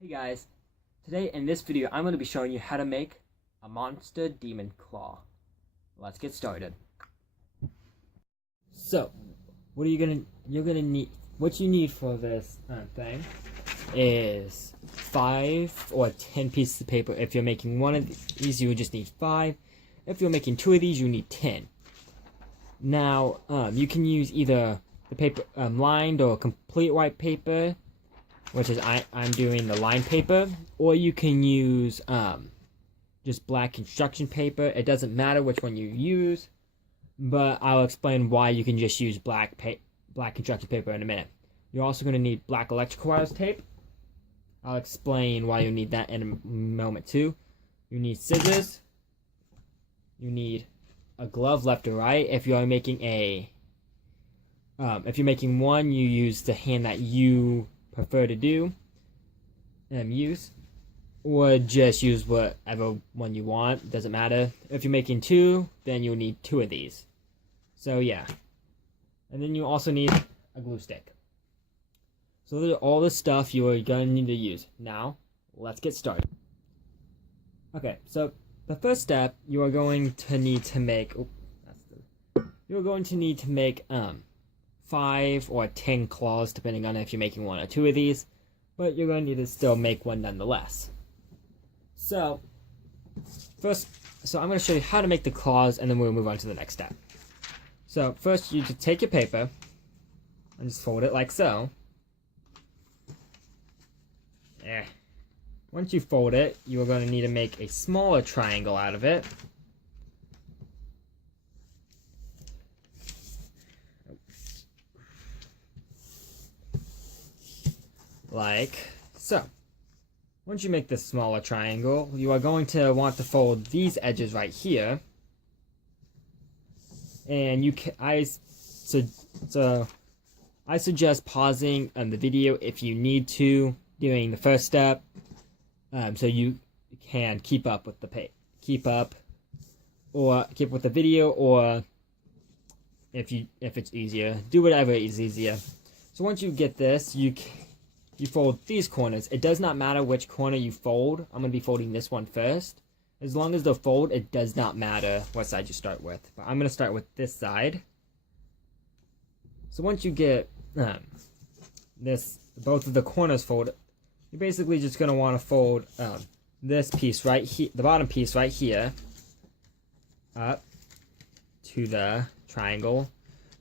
Hey guys, today in this video I'm going to be showing you how to make a monster demon claw. Let's get started. So, what you need for this thing is 5 or 10 pieces of paper. If you're making one of these, you would just need 5. If you're making 2 of these, you need 10. Now, you can use either the paper lined or complete white paper, which is I'm doing the lined paper, or you can use just black construction paper. It doesn't matter which one you use, but I'll explain why you can just use black construction paper in a minute. You're also going to need black electrical wires tape. I'll explain why you need that in a moment too. You need scissors. You need a glove, left or right. If you're making one, you use the hand that you prefer to use, or just use whatever one you want. Doesn't matter. If you're making 2, then you'll need 2 of these. So yeah, and then you also need a glue stick. So those are all the stuff you are going to need to use. Now let's get started. Okay, so the first step, you are going to need to make 5 or 10 claws, depending on if you're making 1 or 2 of these, but you're going to need to still make one nonetheless. So I'm going to show you how to make the claws, and then we'll move on to the next step. So first, you just take your paper and just fold it like so. Once you fold it, you are going to need to make a smaller triangle out of it. Like so. Once you make this smaller triangle, you are going to want to fold these edges right here. And I suggest pausing the video if you need to during the first step, so you can keep up with the video, or if it's easier, do whatever is easier. So once you get this, you fold these corners. It does not matter which corner you fold. I'm going to be folding this one first. As long as they're fold, it does not matter what side you start with. But I'm going to start with this side. So once you get both of the corners folded, you're basically just going to want to fold this piece right here, the bottom piece right here, up to the triangle,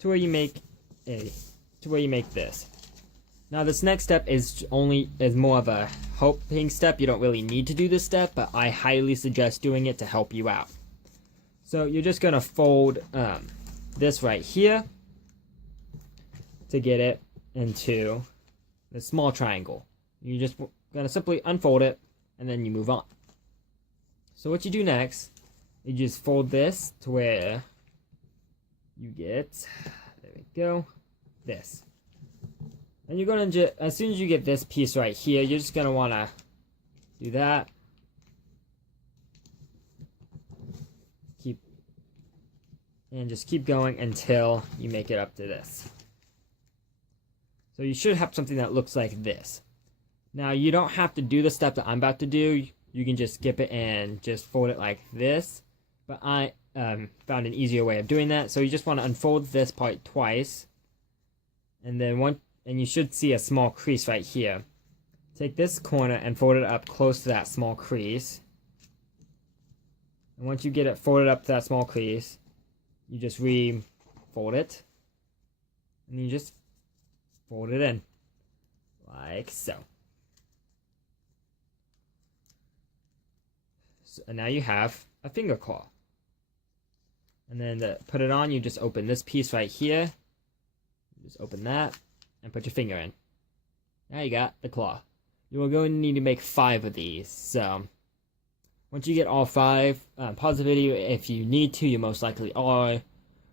to where you make this. Now this next step is more of a helping step. You don't really need to do this step, but I highly suggest doing it to help you out. So you're just going to fold this right here to get it into the small triangle. You're just going to simply unfold it, and then you move on. So what you do next, you just fold this to where you get, there we go, this. And you're going to, as soon as you get this piece right here, you're just going to want to do that. Just keep going until you make it up to this. So you should have something that looks like this. Now you don't have to do the step that I'm about to do. You can just skip it and just fold it like this. But I found an easier way of doing that. So you just want to unfold this part twice. And then and you should see a small crease right here. Take this corner and fold it up close to that small crease. And once you get it folded up to that small crease, you just re-fold it. And you just fold it in. Like so. And now you have a finger claw. And then to put it on, you just open this piece right here. Just open that and put your finger in. Now you got the claw. You are going to need to make 5 of these. So once you get all 5, pause the video if you need to. You most likely are.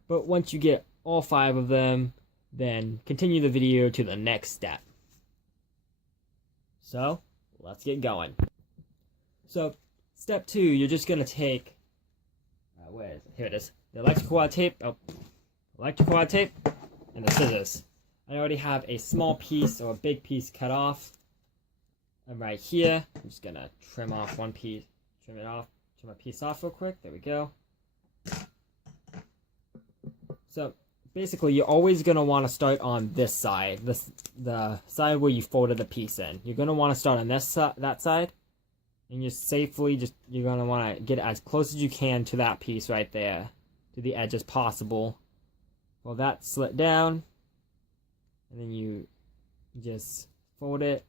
But once you get all 5 of them, then continue the video to the next step. So let's get going. So step 2, you're just going to take, where is it? Here it is. The electrical wire tape, and the scissors. I already have a small piece or a big piece cut off. right here. I'm just gonna trim off one piece, trim a piece off real quick. There we go. So basically, you're always gonna want to start on this side, the side where you folded the piece in. You're gonna want to start on that side, and you're gonna want to get as close as you can to that piece right there, to the edge as possible. Well, that slit down, and then you just fold it.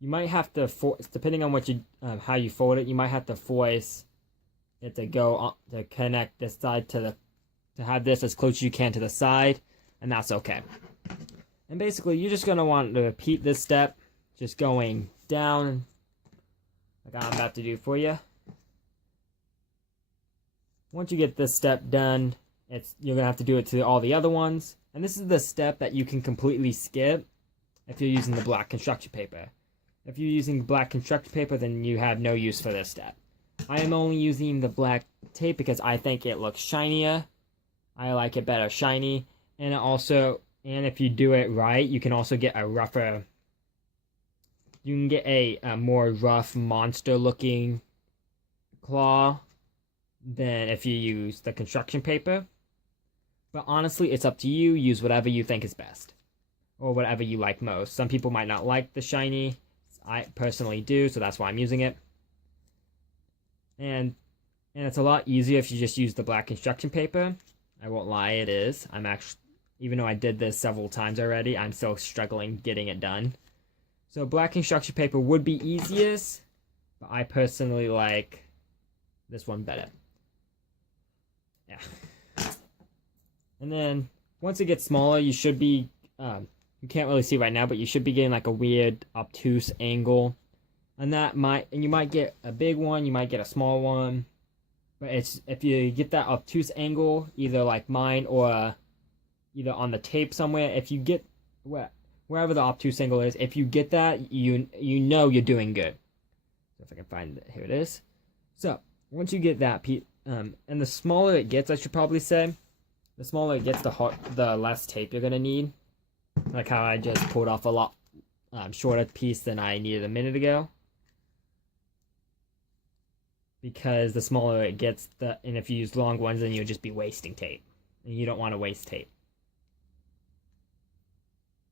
You might have to depending on what you how you fold it, you might have to force it to go on, to connect this side to have this as close as you can to the side, and that's okay. And basically, you're just gonna want to repeat this step, just going down, like I'm about to do for you. Once you get this step done, you're gonna have to do it to all the other ones, and this is the step that you can completely skip if you're using the black construction paper. If you're using black construction paper, then you have no use for this step. I am only using the black tape because I think it looks shinier. I like it better shiny, and if you do it right, you can also get a rougher. You can get a more rough monster looking claw than if you use the construction paper. But honestly, it's up to you. Use whatever you think is best, or whatever you like most. Some people might not like the shiny. I personally do, so that's why I'm using it. And it's a lot easier if you just use the black construction paper. I won't lie, it is. I'm actually, even though I did this several times already, I'm still struggling getting it done. So black construction paper would be easiest, but I personally like this one better. Yeah. And then once it gets smaller, you should be, you can't really see right now, but you should be getting like a weird obtuse angle. And you might get a big one, you might get a small one. But if you get that obtuse angle, either like mine or either on the tape somewhere, if you get wherever the obtuse angle is, if you get that, you know you're doing good. So if I can find it, here it is. So once you get that and the smaller it gets, I should probably say, the smaller it gets, the less tape you're gonna need. Like how I just pulled off a lot shorter piece than I needed a minute ago. Because the smaller it gets, and if you use long ones, then you'll just be wasting tape. And you don't want to waste tape.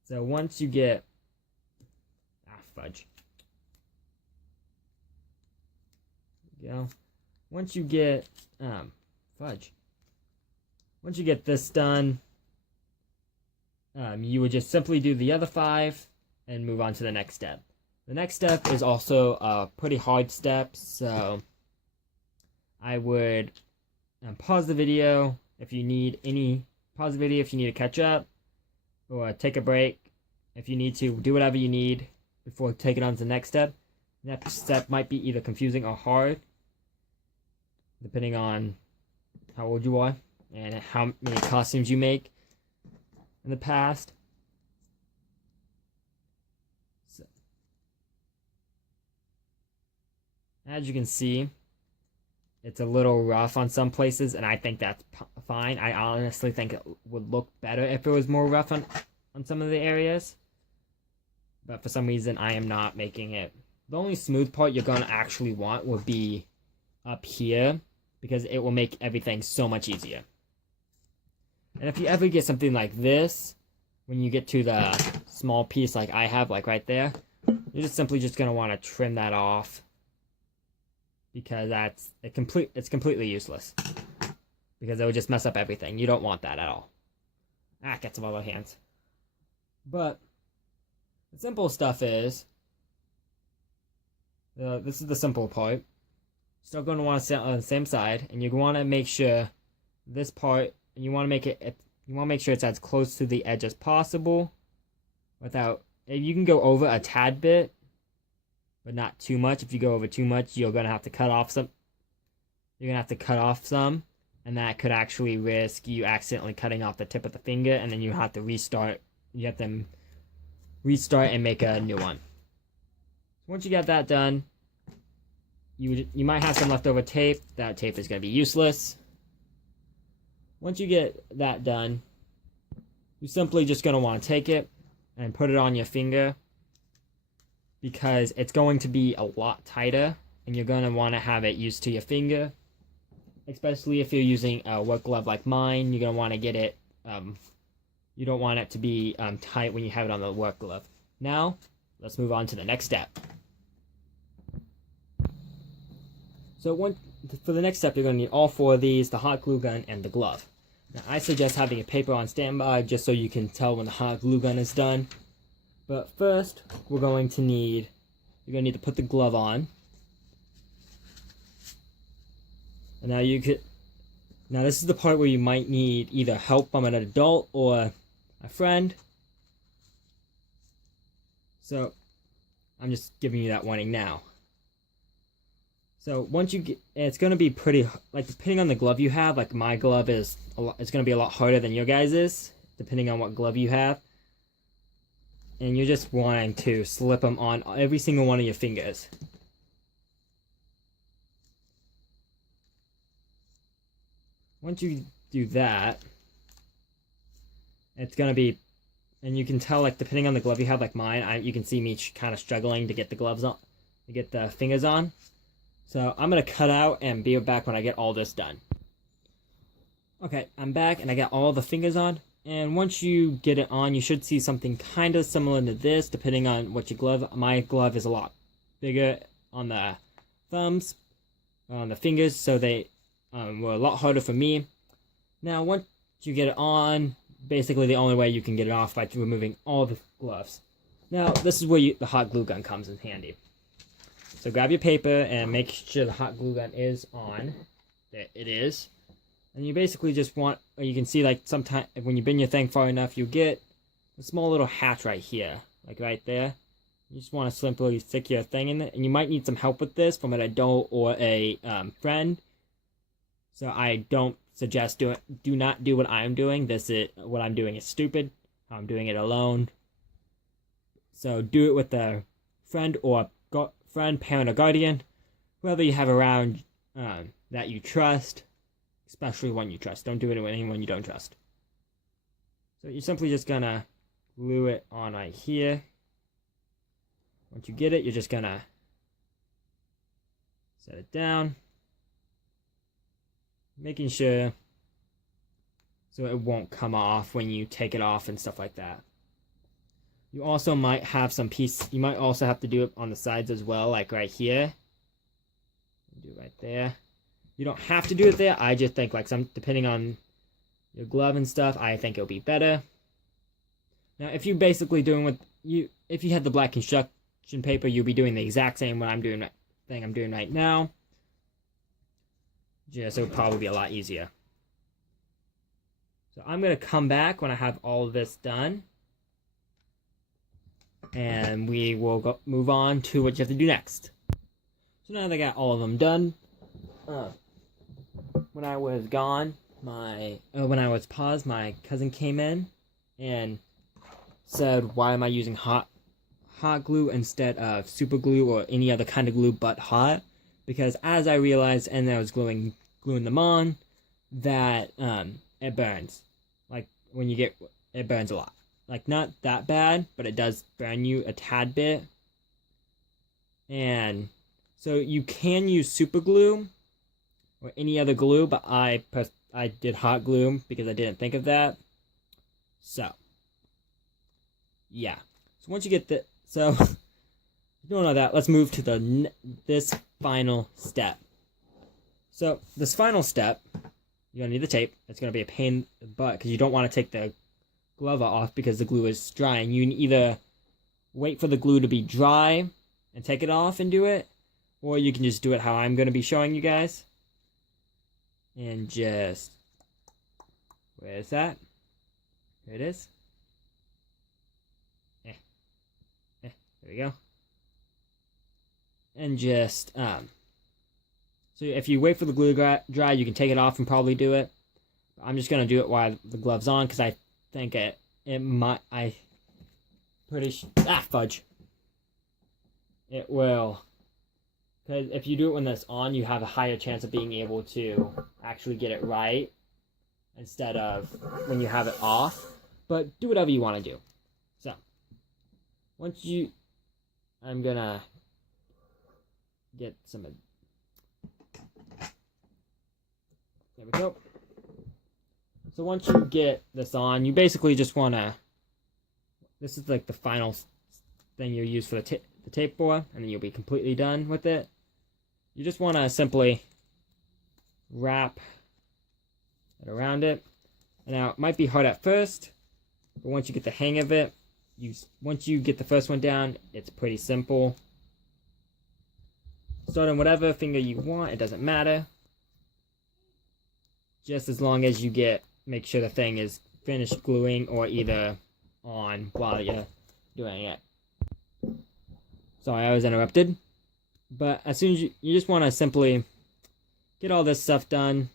So once you get... fudge. There we go. Once you get... fudge. Once you get this done, you would just simply do the other 5 and move on to the next step. The next step is also a pretty hard step, so... I would pause the video if you need to catch up, or take a break if you need to. Do whatever you need before taking on to the next step. Next step might be either confusing or hard, depending on how old you are and how many costumes you make in the past. So, as you can see, it's a little rough on some places, and I think that's fine. I honestly think it would look better if it was more rough on some of the areas. But for some reason, I am not making it. The only smooth part you're going to actually want would be up here, because it will make everything so much easier. And if you ever get something like this, when you get to the small piece like I have, like right there, you're just simply just going to want to trim that off. Because it's completely useless. Because it would just mess up everything. You don't want that at all. It gets some other hands. But the simple stuff is, this is the simple part. Still going to want to sit on the same side, and you want to make sure this part, and you want to make sure it's as close to the edge as possible. If you can go over a tad bit, but not too much. If you go over too much, you're gonna have to cut off some. And that could actually risk you accidentally cutting off the tip of the finger, and then you have to restart. You have to restart and make a new one. Once you get that done, you might have some leftover tape. That tape is gonna be useless. Once you get that done, you're simply just gonna want to take it and put it on your finger. because it's going to be a lot tighter, and you're going to want to have it used to your finger. Especially if you're using a work glove like mine, you're going to want to get it, you don't want it to be tight when you have it on the work glove. Now, let's move on to the next step. So for the next step, you're going to need all 4 of these, the hot glue gun and the glove. Now, I suggest having a paper on standby just so you can tell when the hot glue gun is done. But first, you're going to need to put the glove on. And now this is the part where you might need either help from an adult or a friend. So, I'm just giving you that warning now. So once you get, it's going to be pretty, like depending on the glove you have, like my glove is, it's going to be a lot harder than your guys's, depending on what glove you have. And you're just wanting to slip them on every single one of your fingers. Once you do that, it's going to be, and you can tell, like, depending on the glove you have, like mine, you can see me kind of struggling to get the gloves on, to get the fingers on. So I'm going to cut out and be back when I get all this done. Okay, I'm back and I got all the fingers on. And once you get it on, you should see something kind of similar to this, depending on what your glove. My glove is a lot bigger on the thumbs, on the fingers, so they were a lot harder for me. Now, once you get it on, basically the only way you can get it off by removing all the gloves. Now, this is where the hot glue gun comes in handy. So grab your paper and make sure the hot glue gun is on. There it is. And you basically just want, or you can see like sometimes when you bend your thing far enough, you get a small little hatch right here, like right there. You just want to simply stick your thing in it, and you might need some help with this from an adult or a friend. So I don't suggest do not do what I'm doing. What I'm doing is stupid. I'm doing it alone. So do it with a friend or parent, or guardian, whoever you have around that you trust, especially one you trust. Don't do it with anyone you don't trust. So you're simply just gonna glue it on right here. Once you get it, you're just gonna set it down, making sure so it won't come off when you take it off and stuff like that. You also might have you might also have to do it on the sides as well, like right here. Do it right there. You don't have to do it there. I just think, like, depending on your glove and stuff, I think it'll be better. Now, if you're basically doing if you had the black construction paper, you'll be doing the exact same thing I'm doing right now. Just it would probably be a lot easier. So I'm gonna come back when I have all of this done, and we will move on to what you have to do next. So now that I got all of them done, when I was gone, when I was paused, my cousin came in and said, "Why am I using hot glue instead of super glue or any other kind of glue but hot?" Because as I realized, and I was gluing them on, that it burns. Like when it burns a lot. Like, not that bad, but it does burn you a tad bit. And so you can use super glue or any other glue, but I did hot glue because I didn't think of that. So, yeah. So once you get so if you don't know that, let's move to this final step. So this final step, you're gonna need the tape. It's gonna be a pain in the butt because you don't want to take the glove off because the glue is dry, and you can either wait for the glue to be dry and take it off and do it, or you can just do it how I'm going to be showing you guys. And just, where is that? There it is. There we go. And just, so if you wait for the glue to dry, you can take it off and probably do it. I'm just going to do it while the glove's on because I think it might, fudge. It will, because if you do it when it's on, you have a higher chance of being able to actually get it right instead of when you have it off. But do whatever you want to do. So, once you I'm gonna get some. There we go. So once you get this on, you basically just wanna. This is like the final thing you use for the tape for, and then you'll be completely done with it. You just wanna simply wrap it around it. Now it might be hard at first, but once you get the hang of it, once you get the first one down, it's pretty simple. Start on whatever finger you want, it doesn't matter. Just as long as you make sure the thing is finished gluing or either on while you're doing it. Sorry, I was interrupted. But as soon as you just want to simply get all this stuff done.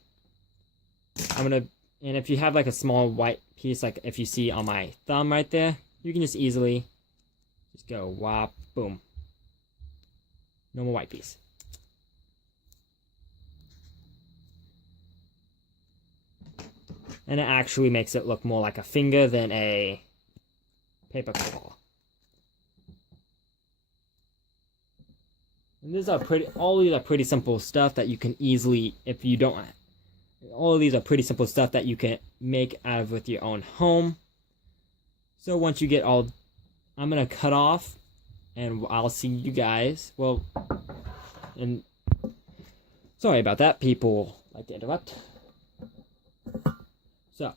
And if you have like a small white piece, like if you see on my thumb right there, you can just easily just go whop, boom. Normal white piece. And it actually makes it look more like a finger than a paper claw. And all these are pretty simple stuff that you can easily, all of these are pretty simple stuff that you can make out of with your own home. So once you get all, I'm going to cut off and I'll see you guys. Well, and sorry about that, people like to interrupt. So,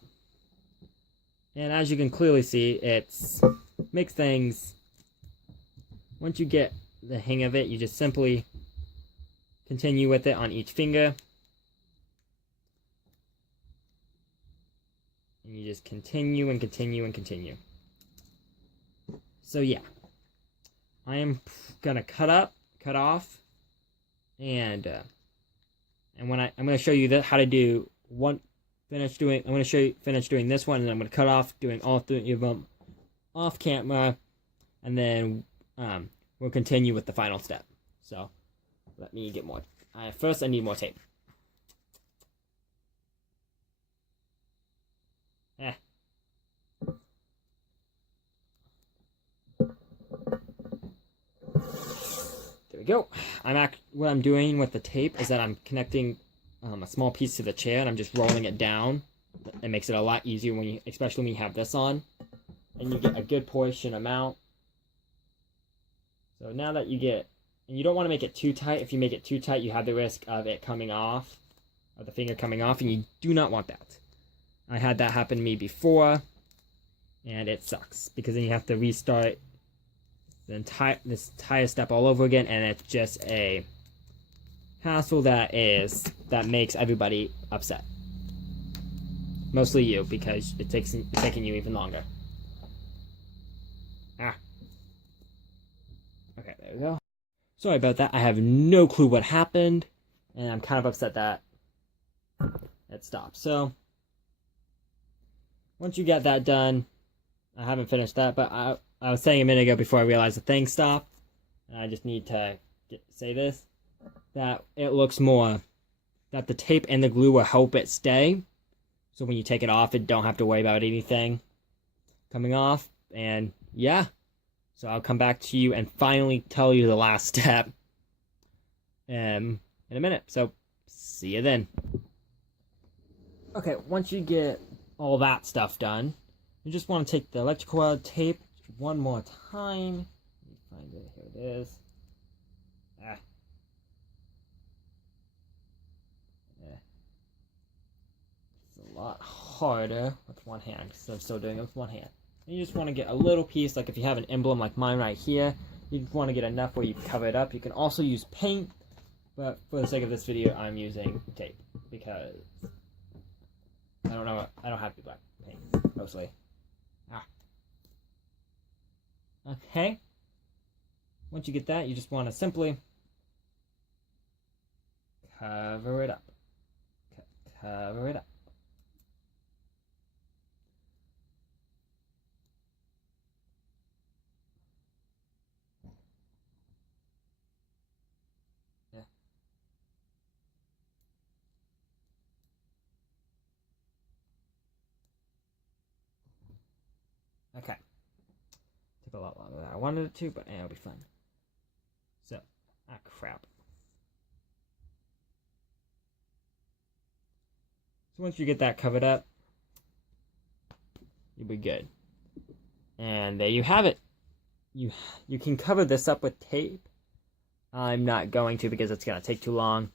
and as you can clearly see, makes things, once you get the hang of it, you just simply continue with it on each finger. And you just continue and continue and continue. So yeah, I am gonna cut off, and when I'm gonna show you how to do one. I'm going to show you finish doing this one, and then I'm going to cut off doing all three of them off camera, and then we'll continue with the final step. So let me get more. First, I need more tape. There we go. What I'm doing with the tape is that I'm connecting a small piece to the chair, and I'm just rolling it down. It makes it a lot easier especially when you have this on, and you get a good portion amount. So now that and you don't want to make it too tight. If you make it too tight, you have the risk of it coming off, or the finger coming off, and you do not want that. I had that happen to me before, and it sucks because then you have to restart this entire step all over again, and it's just a hassle that makes everybody upset. Mostly you, because it's taking you even longer. Okay, there we go. Sorry about that. I have no clue what happened, and I'm kind of upset that it stopped. So once you get that done, I haven't finished that, but I was saying a minute ago before I realized the thing stopped, and I just need to say this. That it looks more that the tape and the glue will help it stay, so when you take it off, it don't have to worry about anything coming off. And yeah, so I'll come back to you and finally tell you the last step in a minute. So see you then. Okay, once you get all that stuff done, you just want to take the electrical tape one more time. Let me find it. Here it is. A lot harder with one hand because I'm still doing it with one hand. And you just want to get a little piece, like if you have an emblem like mine right here, you just want to get enough where you cover it up. You can also use paint, but for the sake of this video, I'm using tape because I don't have black paint mostly. Okay. Once you get that, you just want to simply cover it up. Cover it up. Okay. Took a lot longer than I wanted it to, but it'll be fun. So, crap. So once you get that covered up, you'll be good. And there you have it. You can cover this up with tape. I'm not going to because it's going to take too long.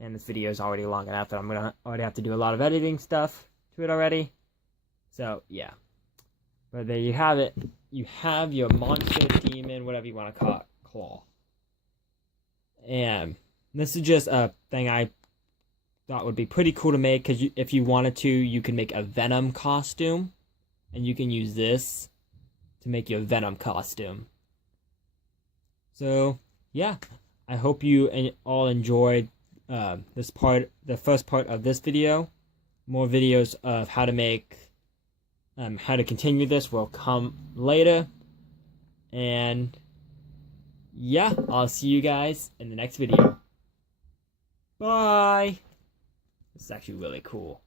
And this video is already long enough that I'm going to already have to do a lot of editing stuff to it already. So, yeah. But there you have it. You have your monster, demon, whatever you want to call it, claw. And this is just a thing I thought would be pretty cool to make, because if you wanted to, you can make a Venom costume, and you can use this to make your Venom costume. So, yeah, I hope you all enjoyed this part, the first part of this video. More videos of how to make, how to continue this will come later. And yeah, I'll see you guys in the next video. Bye! This is actually really cool.